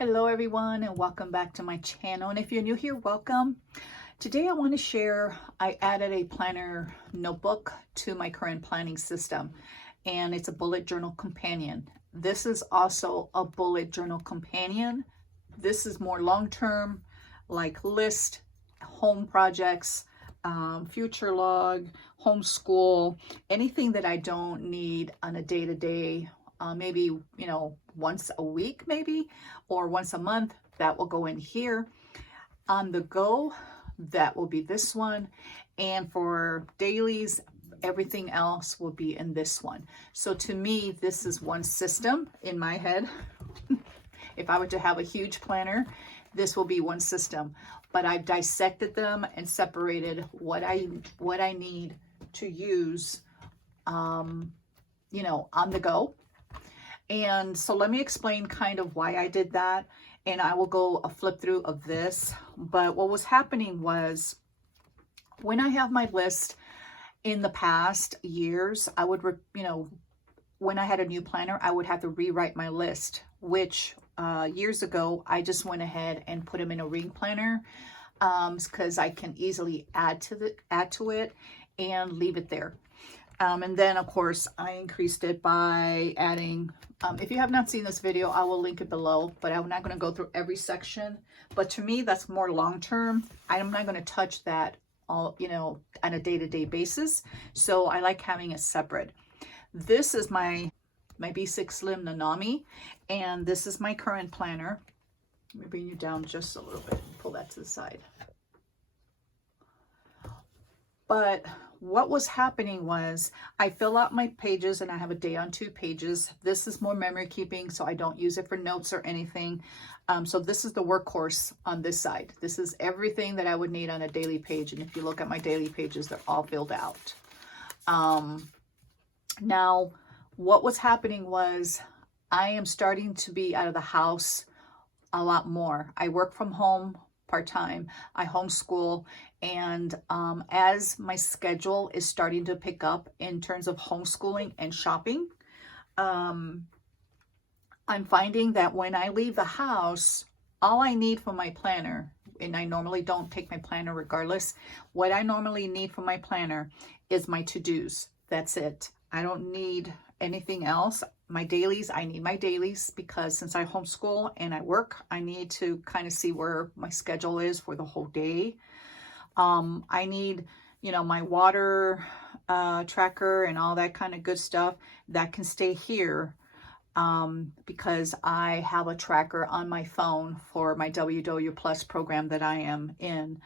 Hello everyone, and welcome back to my channel. And if you're new here, welcome. Today I want to share, I added a planner notebook to my current planning system, and it's a bullet journal companion. This is also a bullet journal companion. This is more long-term, like list, home projects, future log, homeschool, anything that I don't need on a day-to-day, maybe, once a week maybe, or once a month, that will go in here. On the go, that will be this one. And for dailies, everything else will be in this one. So to me, this is one system in my head. If I were to have a huge planner, this will be one system. But I've dissected them and separated what I need to use, on the go. And so let me explain kind of why I did that. And I will go a flip through of this. But what was happening was, when I have my list in the past years, I would, when I had a new planner, I would have to rewrite my list, which years ago, I just went ahead and put them in a ring planner because I can easily add to it and leave it there. And then, of course, I increased it by adding, if you have not seen this video, I will link it below, but I'm not going to go through every section. But to me, that's more long-term. I'm not going to touch that all, on a day-to-day basis. So I like having it separate. This is my B6 Slim Nanami, and this is my current planner. Let me bring you down just a little bit and pull that to the side. But what was happening was, I fill out my pages and I have a day on 2 pages. This is more memory keeping, so I don't use it for notes or anything. So this is the workhorse on this side. This is everything that I would need on a daily page. And if you look at my daily pages, they're all filled out. Now, what was happening was, I am starting to be out of the house a lot more. I work from home part-time, I homeschool, and as my schedule is starting to pick up in terms of homeschooling and shopping, I'm finding that when I leave the house, all I need for my planner, and I normally don't take my planner regardless, what I normally need for my planner is my to-dos. That's it. I don't need anything else. My dailies, I need my dailies because since I homeschool and I work, I need to kind of see where my schedule is for the whole day. I need, my water tracker and all that kind of good stuff that can stay here because I have a tracker on my phone for my WW Plus program that I am in.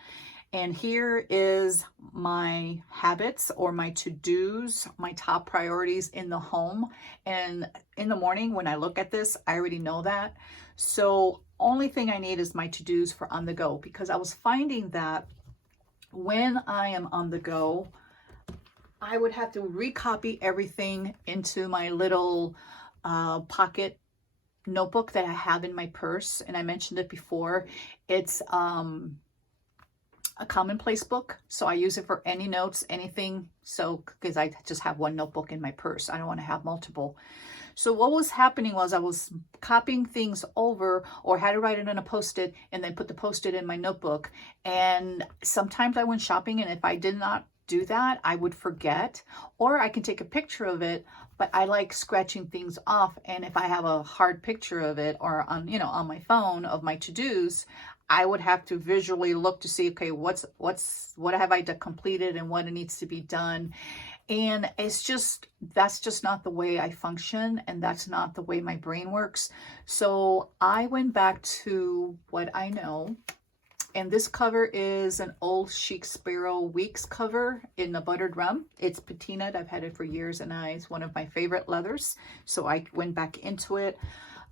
And here is my habits or my to-dos, my top priorities in the home. And in the morning when I look at this, I already know that. So only thing I need is my to-dos for on the go, because I was finding that when I am on the go, I would have to recopy everything into my little pocket notebook that I have in my purse. And I mentioned it before. It's a commonplace book, so I use it for any notes, anything. So because I just have one notebook in my purse, I don't want to have multiple. So what was happening was, I was copying things over, or had to write it on a post-it and then put the post-it in my notebook. And sometimes I went shopping, and if I did not do that, I would forget, or I can take a picture of it, but I like scratching things off. And if I have a hard picture of it, or on my phone of my to-dos, I would have to visually look to see, okay, what have I completed and what needs to be done. And that's just not the way I function, and that's not the way my brain works. So I went back to what I know. And this cover is an old Chic Sparrow Weeks cover in the buttered rum. It's patinaed. I've had it for years, and it's one of my favorite leathers. So I went back into it.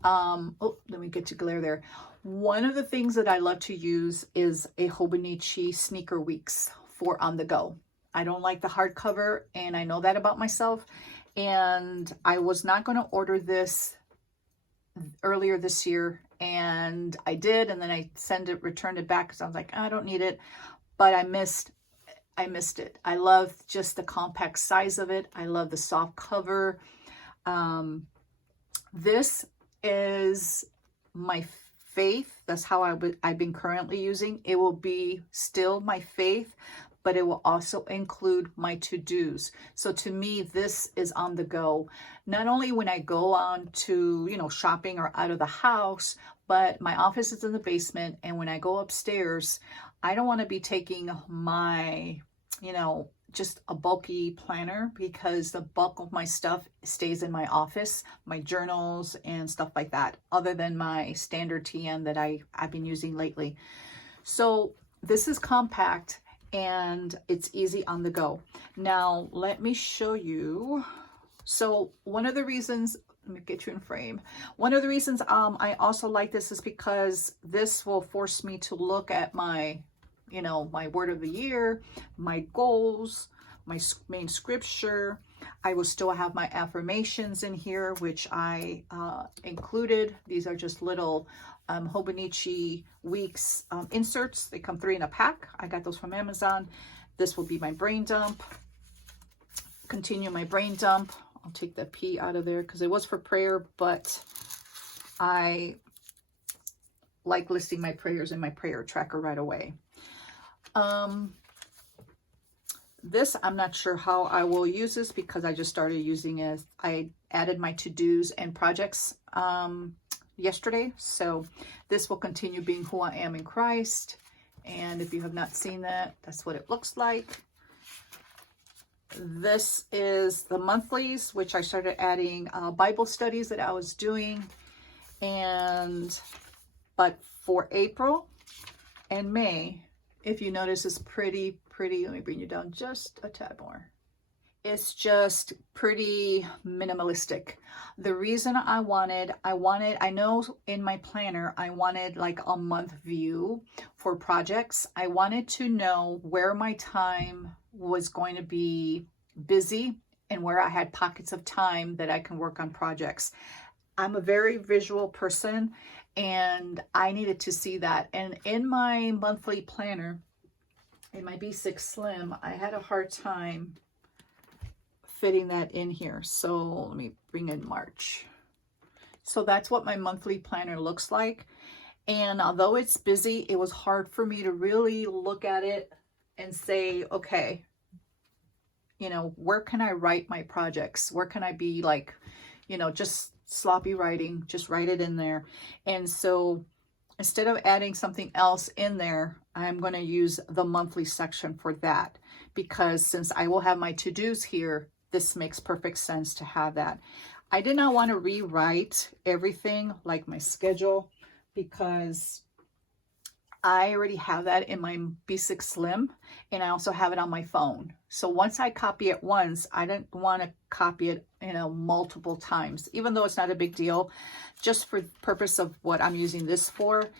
Oh, let me get to glare there. One of the things that I love to use is a Hobonichi Sneaker Weeks for on the go. I don't like the hardcover, and I know that about myself. And I was not going to order this earlier this year, and I did, and then I returned it back because I was like, I don't need it. But I missed it. I love just the compact size of it. I love the soft cover. This is my faith. That's how I've been currently using. It will be still my faith, but it will also include my to-dos. So to me, this is on the go. Not only when I go on to, shopping or out of the house, but my office is in the basement. And when I go upstairs, I don't want to be taking my, just a bulky planner, because the bulk of my stuff stays in my office, my journals and stuff like that, other than my standard TN that I've been using lately. So this is compact and it's easy on the go. Now, let me show you. So one of the reasons, let me get you in frame. One of the reasons I also like this is because this will force me to look at my, my word of the year, my goals, my main scripture. I will still have my affirmations in here, which I included. These are just little Hobonichi weeks inserts. They come 3 in a pack. I got those from Amazon. This will be my brain dump. Continue my brain dump. I'll take the P out of there because it was for prayer, but I like listing my prayers in my prayer tracker right away. This, I'm not sure how I will use this because I just started using it. I added my to-dos and projects yesterday. So this will continue being who I am in Christ. And if you have not seen that, that's what it looks like. This is the monthlies, which I started adding Bible studies that I was doing. But for April and May, if you notice, it's pretty, let me bring you down just a tad more. It's just pretty minimalistic. The reason I know in my planner, I wanted like a month view for projects. I wanted to know where my time was going to be busy and where I had pockets of time that I can work on projects. I'm a very visual person and I needed to see that. And in my monthly planner, in my B6 Slim, I had a hard time fitting that in here. So let me bring in March. So that's what my monthly planner looks like. And although it's busy, it was hard for me to really look at it and say, okay, where can I write my projects? Where can I be like, just sloppy writing, just write it in there. And so instead of adding something else in there, I'm going to use the monthly section for that, because since I will have my to-dos here, this makes perfect sense to have that. I did not want to rewrite everything like my schedule because I already have that in my B6 Slim and I also have it on my phone. So once I copy it once, I didn't want to copy it, multiple times, even though it's not a big deal. Just for the purpose of what I'm using this for,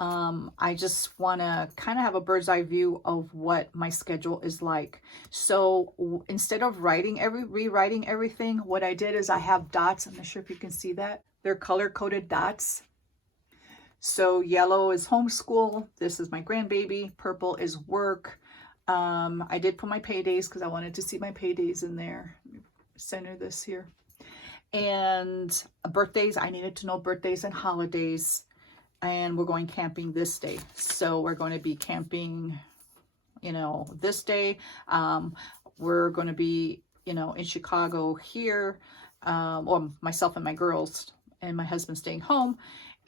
I just want to kind of have a bird's eye view of what my schedule is like. So instead of rewriting everything, what I did is I have dots. I'm not sure if you can see that. They're color-coded dots. So yellow is homeschool. This is my grandbaby. Purple is work. I did put my paydays because I wanted to see my paydays in there. Let me center this here. And birthdays, I needed to know birthdays and holidays. And we're going camping this day. So we're going to be camping, this day. We're going to be, in Chicago here, or myself and my girls and my husband staying home.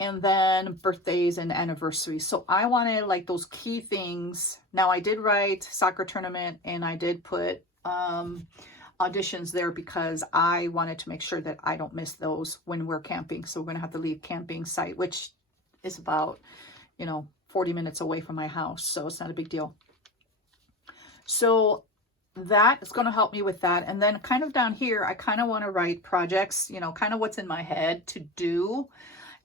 And then birthdays and anniversaries. So I wanted like those key things. Now I did write soccer tournament and I did put auditions there because I wanted to make sure that I don't miss those when we're camping. So we're going to have to leave camping site, which is about, 40 minutes away from my house. So it's not a big deal. So that is going to help me with that. And then kind of down here, I kind of want to write projects, kind of what's in my head to do.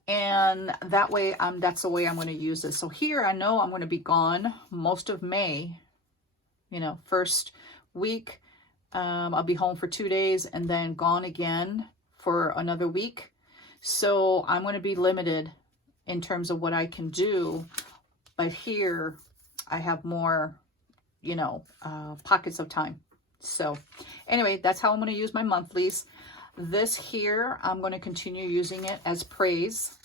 And that way, that's the way I'm going to use this. So here, I know I'm going to be gone most of May, first week. I'll be home for 2 days and then gone again for another week. So I'm going to be limited in terms of what I can do. But here, I have more, pockets of time. So anyway, that's how I'm going to use my monthlies. This here, I'm going to continue using it as praise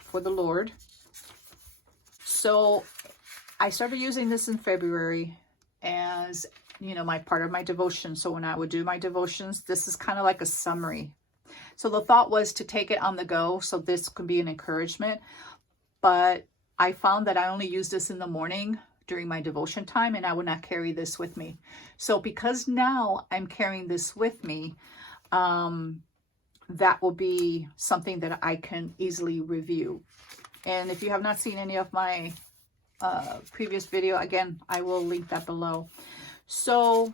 for the Lord. So I started using this in February as, you know, my part of my devotion. So when I would do my devotions, this is kind of like a summary. So the thought was to take it on the go, so this could be an encouragement. But I found that I only use this in the morning during my devotion time, and I would not carry this with me. So because now I'm carrying this with me, that will be something that I can easily review. And if you have not seen any of my previous video, again, I will link that below. So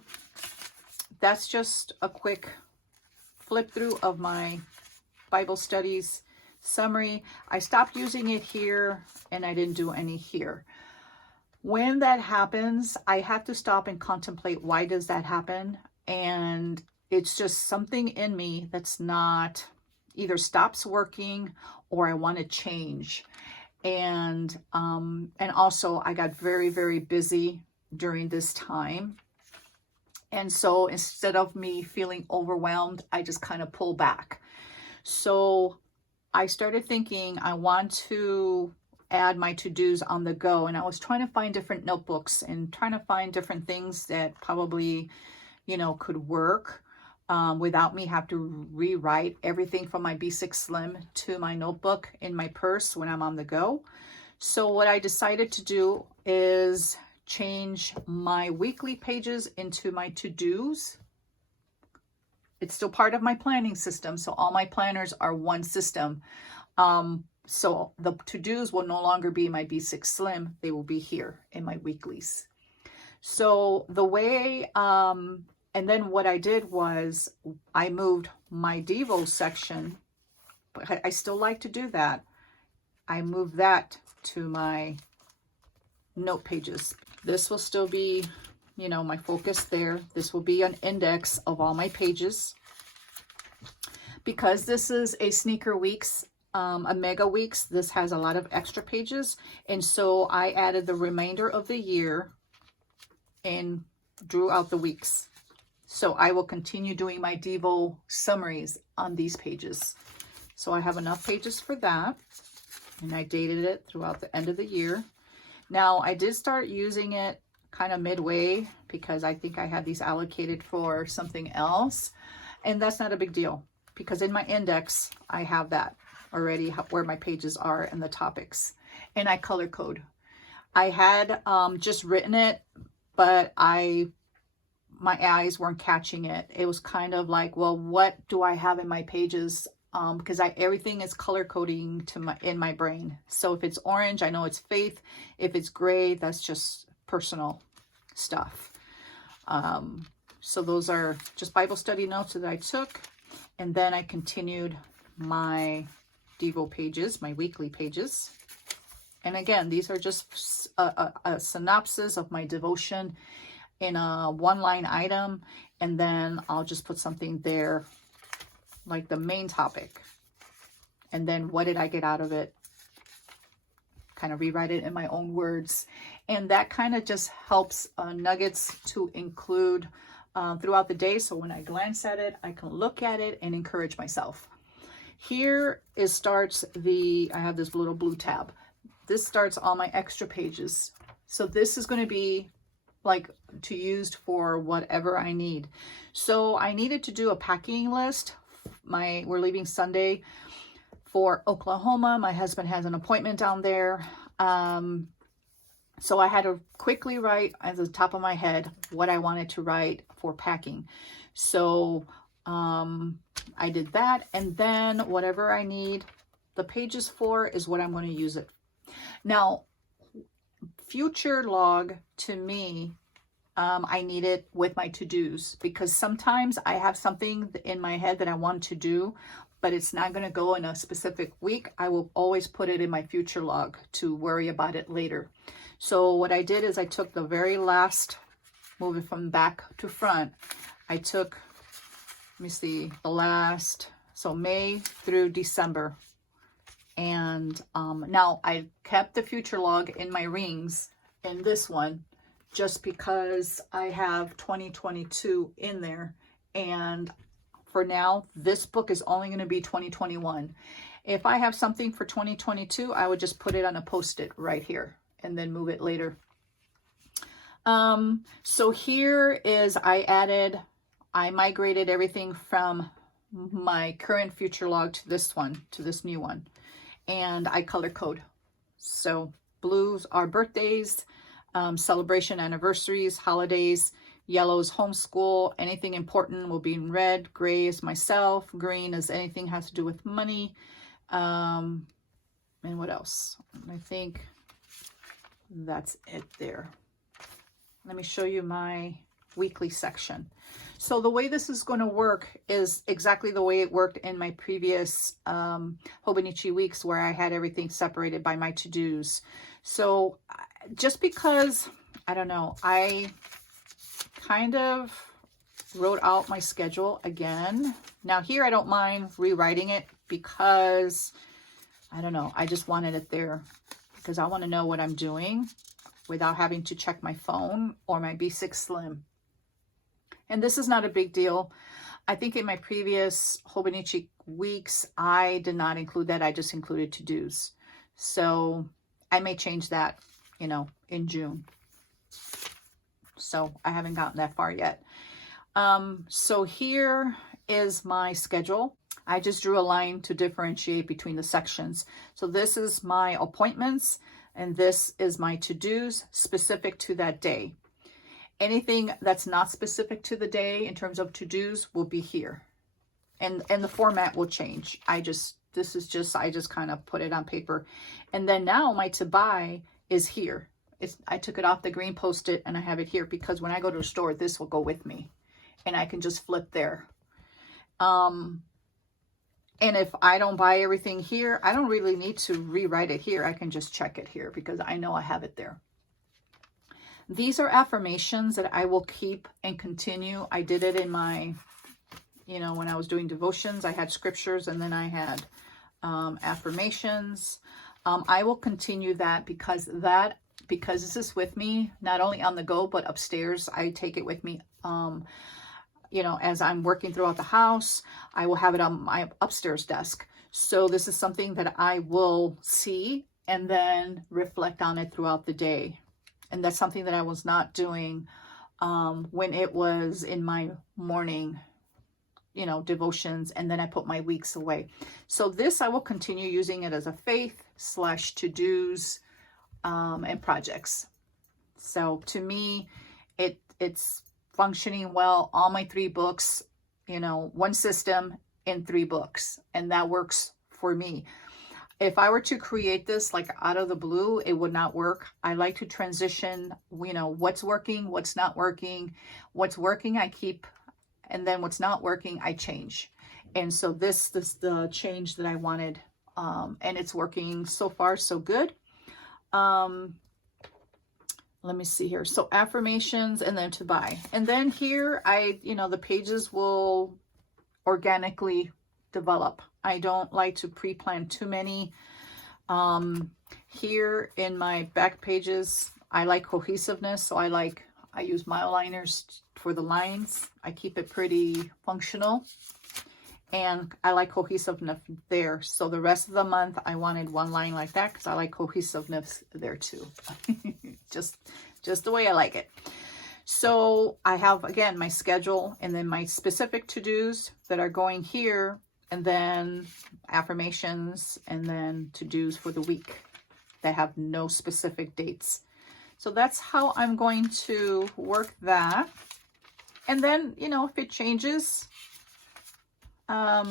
that's just a quick flip through of my Bible studies summary. I stopped using it here and I didn't do any here. When that happens, I have to stop and contemplate, why does that happen? And it's just something in me that's not, either stops working or I want to change. And also I got very, very busy during this time. And so instead of me feeling overwhelmed, I just kind of pull back. So I started thinking I want to add my to-dos on the go. And I was trying to find different notebooks and trying to find different things that probably, you know, could work without me have to rewrite everything from my B6 Slim to my notebook in my purse when I'm on the go. So what I decided to do is change my weekly pages into my to-dos. It's still part of my planning system, so all my planners are one system. So the to-dos will no longer be my B6 Slim, they will be here in my weeklies. So the way, and then what I did was I moved my Devo section, but I still like to do that. I moved that to my note pages. This will still be, you know, my focus there. This will be an index of all my pages. Because this is a sneaker weeks, a mega weeks, this has a lot of extra pages. And so I added the remainder of the year and drew out the weeks. So I will continue doing my Devo summaries on these pages. So I have enough pages for that. And I dated it throughout the end of the year. Now I did start using it kind of midway because I think I had these allocated for something else. And that's not a big deal because in my index, I have that already where my pages are and the topics. And I color code. I had just written it, but my eyes weren't catching it. It was kind of like, well, what do I have in my pages? Because everything is color coding in my brain. So if it's orange, I know it's faith. If it's gray, that's just personal stuff. So those are just Bible study notes that I took. And then I continued my Devo pages, my weekly pages. And again, these are just a synopsis of my devotion in a one-line item. And then I'll just put something there, like the main topic. And then what did I get out of it? Kind of rewrite it in my own words. And that kind of just helps nuggets to include throughout the day. So when I glance at it, I can look at it and encourage myself. Here starts I have this little blue tab. This starts all my extra pages. So this is going to be like used for whatever I need. So I needed to do a packing list. We're leaving Sunday for Oklahoma. My husband has an appointment down there. So I had to quickly write at the top of my head what I wanted to write for packing. So I did that. And then whatever I need the pages for is what I'm going to use it. Now, future log to me, I need it with my to-dos because sometimes I have something in my head that I want to do, but it's not going to go in a specific week. I will always put it in my future log to worry about it later. So what I did is I took the very last, moving from back to front, I took, let me see, the last, so May through December. And now I kept the future log in my rings in this one, just because I have 2022 in there. And for now, this book is only going to be 2021. If I have something for 2022, I would just put it on a post-it right here and then move it later. So here is, I migrated everything from my current future log to this one, to this new one, and I color code. So blues are birthdays, celebration anniversaries, holidays. Yellow is homeschool. Anything important will be in red. Gray is myself. Green is anything has to do with money. And what else? I think that's it there. Let me show you my weekly section. So the way this is going to work is exactly the way it worked in my previous Hobonichi weeks, where I had everything separated by my to-dos. So just because, I don't know, I kind of wrote out my schedule again. Now here I don't mind rewriting it because, I don't know, I just wanted it there because I want to know what I'm doing without having to check my phone or my B6 Slim. And this is not a big deal. I think in my previous Hobonichi weeks, I did not include that. I just included to-dos. So I may change that, you know, in June. So I haven't gotten that far yet. So here is my schedule. I just drew a line to differentiate between the sections. So this is my appointments, and this is my to-dos specific to that day. Anything that's not specific to the day in terms of to-dos will be here. And the format will change. I just kind of put it on paper. And then now my to buy is here. I took it off the green Post-it and I have it here because when I go to a store, this will go with me and I can just flip there. And if I don't buy everything here, I don't really need to rewrite it here. I can just check it here because I know I have it there. These are affirmations that I will keep and continue. I did it in my, you know, when I was doing devotions, I had scriptures and then I had affirmations. I will continue that because this is with me, not only on the go, but upstairs. I take it with me, you know, as I'm working throughout the house. I will have it on my upstairs desk. So this is something that I will see and then reflect on it throughout the day. And that's something that I was not doing when it was in my morning, you know, devotions, and then I put my weeks away. So this, I will continue using it as a faith/to-dos and projects. So to me, it's functioning well. All my 3 books, you know, one system in 3 books, and that works for me. If I were to create this like out of the blue, it would not work. I like to transition, you know, what's working, what's not working. What's working, I keep, and then what's not working, I change. And so this is the change that I wanted, and it's working so far, so good. Let me see here. So affirmations and then to buy. And then here, you know, the pages will organically develop. I don't like to pre-plan too many. Here in my back pages, I like cohesiveness. So I use mile liners for the lines. I keep it pretty functional. And I like cohesiveness there. So the rest of the month, I wanted one line like that because I like cohesiveness there too. just the way I like it. So I have, again, my schedule and then my specific to-dos that are going here, and then affirmations, and then to-dos for the week that have no specific dates. So that's how I'm going to work that. And then, you know, if it changes, I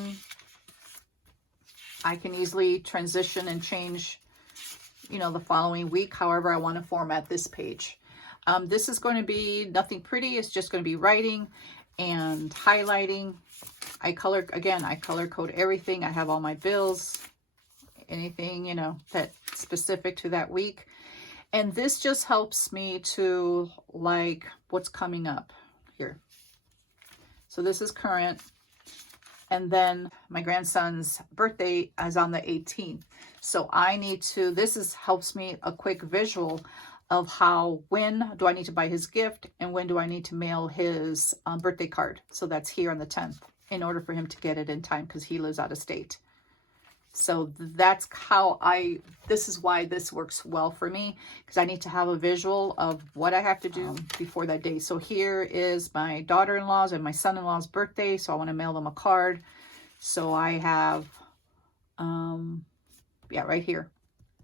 can easily transition and change, you know, the following week, however I want to format this page. This is going to be nothing pretty. It's just going to be writing and highlighting. I color code everything. I have all my bills, anything, you know, that's specific to that week. And this just helps me to like what's coming up here. So this is current. And then my grandson's birthday is on the 18th. So I need to, helps me a quick visual of when do I need to buy his gift and when do I need to mail his birthday card. So that's here on the 10th in order for him to get it in time because he lives out of state. So that's how this is why this works well for me, because I need to have a visual of what I have to do before that day. So here is my daughter-in-law's and my son-in-law's birthday. So I want to mail them a card. So I have, yeah, right here.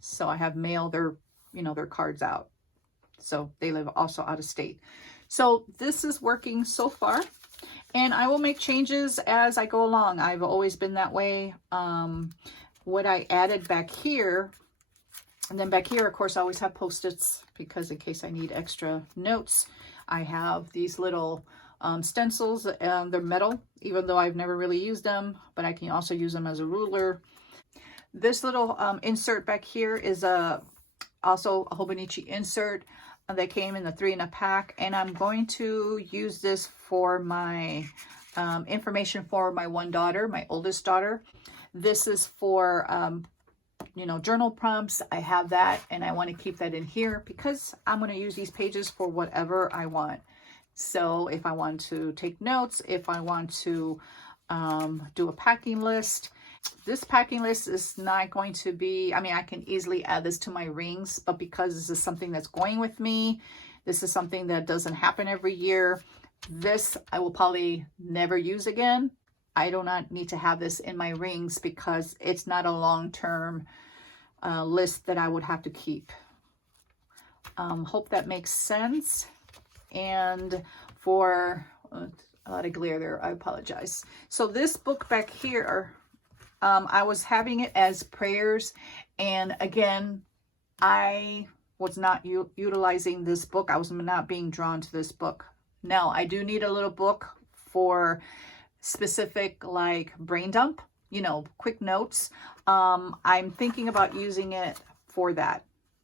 So I have mailed their, their cards out. So they live also out of state. So this is working so far. And I will make changes as I go along. I've always been that way. What I added back here, and then back here, of course, I always have Post-its because in case I need extra notes. I have these little stencils. They're metal, even though I've never really used them, but I can also use them as a ruler. This little insert back here is also a Hobonichi insert that came in the 3-in-a-pack, and I'm going to use this for my information for my one daughter, my oldest daughter. This is for journal prompts. I have that, and I want to keep that in here because I'm going to use these pages for whatever I want. So if I want to take notes, if I want to do a packing list. This packing list is not going to be, I can easily add this to my rings, but because this is something that's going with me, this is something that doesn't happen every year. This I will probably never use again. I do not need to have this in my rings because it's not a long-term list that I would have to keep. Hope that makes sense. And for a lot of glare there, I apologize. So this book back here, I was having it as prayers, and again, I was not utilizing this book. I was not being drawn to this book. Now, I do need a little book for specific, like brain dump, quick notes. I'm thinking about using it for that,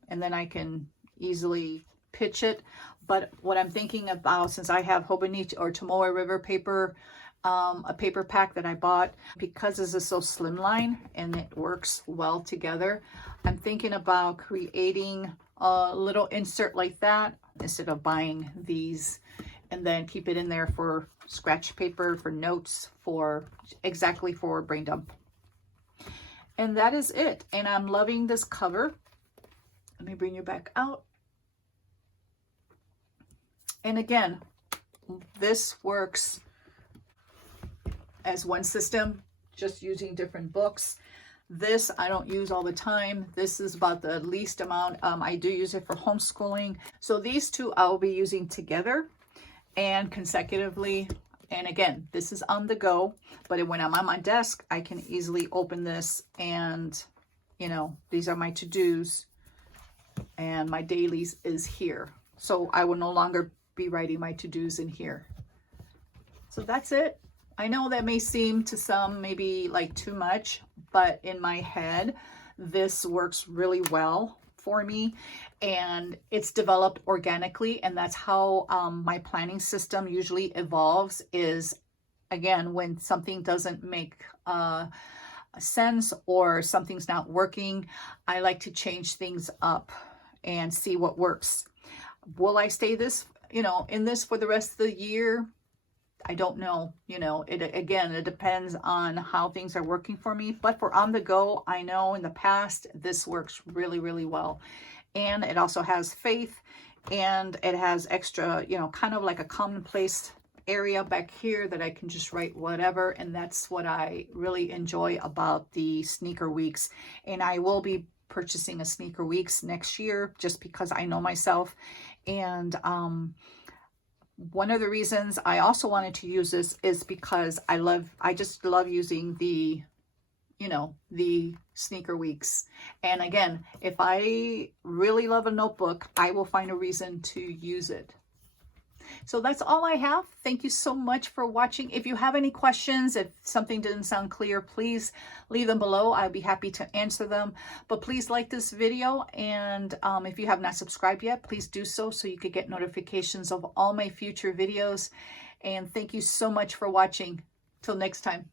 and then I can easily pitch it. But what I'm thinking about, since I have Hobonichi or Tomoe River paper, a paper pack that I bought, because this is so slimline and it works well together, I'm thinking about creating a little insert like that instead of buying these, and then keep it in there for scratch paper, for notes, exactly for brain dump. And that is it. And I'm loving this cover. Let me bring you back out. And again, this works as one system, just using different books. This I don't use all the time. This is about the least amount. I do use it for homeschooling. So these two I'll be using together and consecutively. And again, this is on the go, but when I'm on my desk, I can easily open this and, these are my to-dos, and my dailies is here. So I will no longer be writing my to-dos in here. So that's it. I know that may seem to some maybe like too much, but in my head, this works really well for me, and it's developed organically. And that's how my planning system usually evolves, is again, when something doesn't make sense or something's not working, I like to change things up and see what works. Will I stay in this for the rest of the year? I don't know. It depends on how things are working for me. But for on the go, I know in the past, this works really, really well. And it also has faith, and it has extra, kind of like a commonplace area back here that I can just write whatever. And that's what I really enjoy about the sneaker weeks. And I will be purchasing a sneaker weeks next year just because I know myself. And, one of the reasons I also wanted to use this is because I just love using the sneaker weeks. And again, if I really love a notebook, I will find a reason to use it. So that's all I have. Thank you so much for watching. If you have any questions, if something didn't sound clear, please leave them below. I'll be happy to answer them. But please like this video. And if you have not subscribed yet, please do so you could get notifications of all my future videos. And thank you so much for watching. Till next time.